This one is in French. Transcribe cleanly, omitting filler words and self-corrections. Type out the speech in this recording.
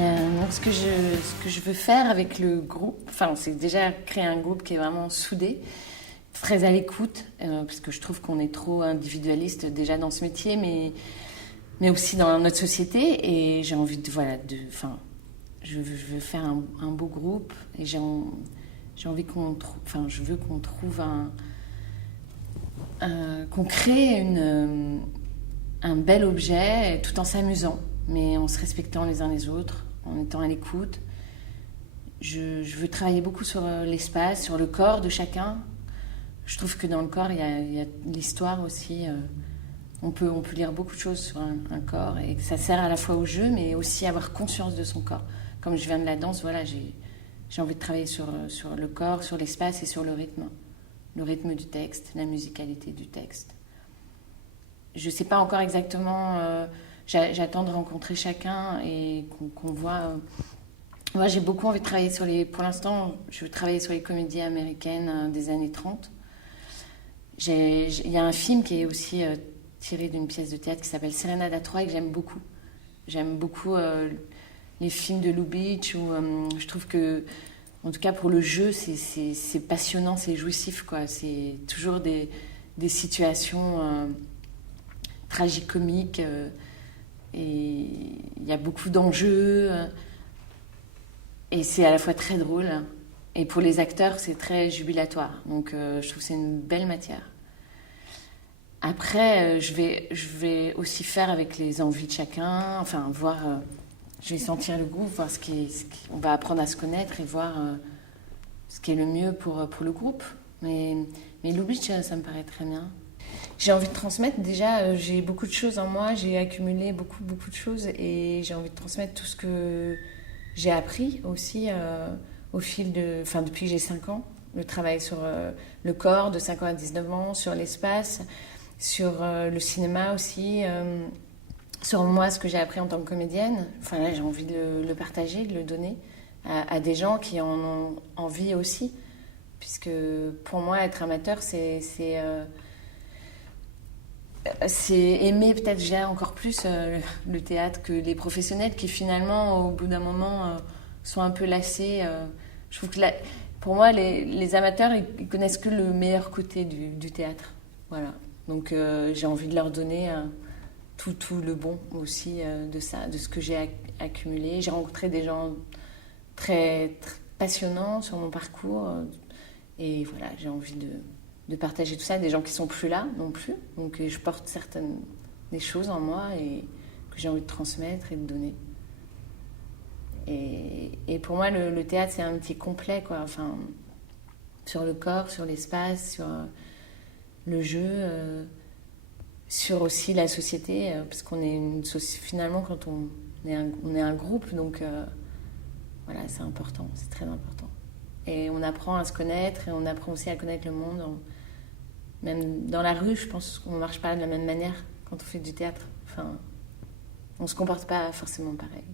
Donc ce que je veux faire avec le groupe, enfin c'est déjà créer un groupe qui est vraiment soudé, très à l'écoute, parce que je trouve qu'on est trop individualiste déjà dans ce métier, mais aussi dans notre société. Et j'ai envie je veux faire un beau groupe et j'ai envie je veux qu'on trouve qu'on crée un bel objet tout en s'amusant, mais en se respectant les uns les autres, en étant à l'écoute. Je veux travailler beaucoup sur l'espace, sur le corps de chacun. Je trouve que dans le corps, il y a l'histoire aussi. On peut lire beaucoup de choses sur un corps et que ça sert à la fois au jeu, mais aussi à avoir conscience de son corps. Comme je viens de la danse, voilà, j'ai envie de travailler sur le corps, sur l'espace et sur le rythme. Le rythme du texte, la musicalité du texte. Je ne sais pas encore exactement. J'attends de rencontrer chacun et qu'on voit. Moi, j'ai beaucoup envie de travailler sur les. Pour l'instant, je veux travailler sur les comédies américaines des années 30. Il y a un film qui est aussi tiré d'une pièce de théâtre qui s'appelle Sérénade à Troyes et que j'aime beaucoup. J'aime beaucoup les films de Lubitsch où je trouve que, en tout cas pour le jeu, c'est passionnant, c'est jouissif, quoi. C'est toujours des situations tragicomiques et il y a beaucoup d'enjeux et c'est à la fois très drôle. Et pour les acteurs, c'est très jubilatoire. Donc, je trouve que c'est une belle matière. Après, je vais aussi faire avec les envies de chacun. Enfin, voir. Je vais sentir le groupe, voir on va apprendre à se connaître et voir ce qui est le mieux pour le groupe. Mais Lubitsch, ça me paraît très bien. J'ai envie de transmettre. Déjà, j'ai beaucoup de choses en moi. J'ai accumulé beaucoup de choses et j'ai envie de transmettre tout ce que j'ai appris aussi. Depuis que j'ai 5 ans, le travail sur le corps de 5 ans à 19 ans, sur l'espace, sur le cinéma aussi, sur moi, ce que j'ai appris en tant que comédienne. Enfin là, j'ai envie de le partager, de le donner à des gens qui en ont envie aussi. Puisque pour moi, être amateur, c'est aimer peut-être déjà encore plus le théâtre que les professionnels qui finalement, au bout d'un moment, sont un peu lassés. Je trouve que pour moi, les amateurs, ils connaissent que le meilleur côté du théâtre. Voilà. Donc j'ai envie de leur donner tout le bon aussi de ça, de ce que j'ai accumulé. J'ai rencontré des gens très, très passionnants sur mon parcours. Et voilà, j'ai envie de partager tout ça. Des gens qui sont plus là non plus. Donc je porte certaines des choses en moi et que j'ai envie de transmettre et de donner. Et pour moi, le théâtre, c'est un métier complet, quoi. Enfin, sur le corps, sur l'espace, sur le jeu, sur aussi la société, parce qu'on est finalement, quand on est un groupe, donc voilà, c'est important, c'est très important. Et on apprend à se connaître et on apprend aussi à connaître le monde. Même dans la rue, je pense qu'on ne marche pas de la même manière quand on fait du théâtre. Enfin, on ne se comporte pas forcément pareil.